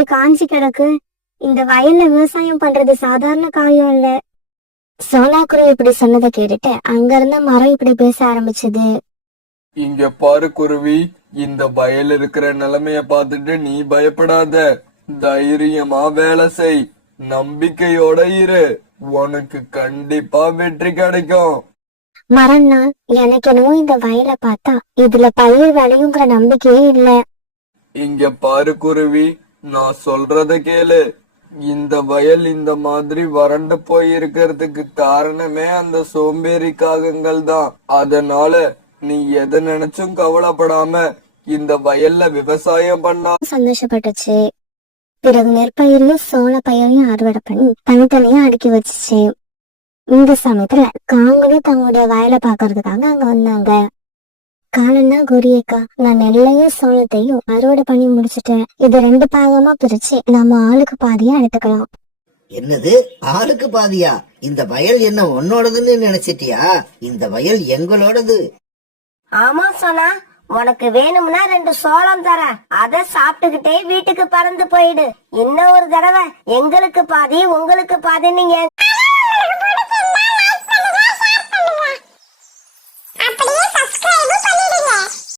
இப்படி காஞ்சி கிடக்கு. இந்த வயல்ல விவசாயம் பண்றது சாதாரண காரியம் இல்ல. சோனாக்குரு இப்படி சொன்னதை கேட்டுட்டு அங்க இருந்த மரம் இப்படி பேச ஆரம்பிச்சது. இங்க பாரு குருவி, இந்த வயல் இருக்கிற நிலைமைய பார்த்துட்டு நீ பயப்படாத. தைரியமா வேலை செய், நம்பிக்கையோட இரு, உனக்கு கண்டிப்பா வெற்றி கிடைக்கும். மரம்னா எனக்கு என்னவோ இந்த வயலை பார்த்தா இதுல பயிர் விளையுங்கிற நம்பிக்கையே இல்ல. இங்க பாரு குருவி, நான் சொல்றத கேளு. இந்த வயல் இந்த மாதிரி வறண்டு போய் இருக்கிறதுக்கு காரணமே அந்த சோம்பேறி காகங்கள் தான். அதனால நீ எதை நினைச்சும் கவலைப்படாம இந்த வயல்ல விவசாயம் பண்ணா. சந்தோஷப்பட்டுச்சு. பிறகு நெற்பயிரையும் சோள பயிரையும் அறுவடை பண்ணி தனித்தனியா அடுக்கி வச்சுச்சு. இந்த சமயத்துல காங்களும் தங்களுடைய வயலை பாக்குறதுக்காக அங்க வந்தாங்க. காலன்னா குறியக்கா, நான் நெல்லையும் சோளத்தையும் அறுவடை பண்ணி முடிச்சுட்டேன். இது 2 பாகமா பிரிச்சு நம்ம ஆளுக்கு பாதியா எடுத்துக்கலாம். என்னது, ஆளுக்கு பாதியா? இந்த வயல் என்ன உன்னோடதுன்னு நினைச்சிட்டியா? இந்த வயல் எங்களோடது. ஆமா சொன்னா, உனக்கு வேணும்னா 2 சோளம் தரேன். அத சாப்பிட்டுக்கிட்டே வீட்டுக்கு பறந்து போயிடு. இன்னும் ஒரு தடவை எங்களுக்கு பாதி உங்களுக்கு பாதி நீங்க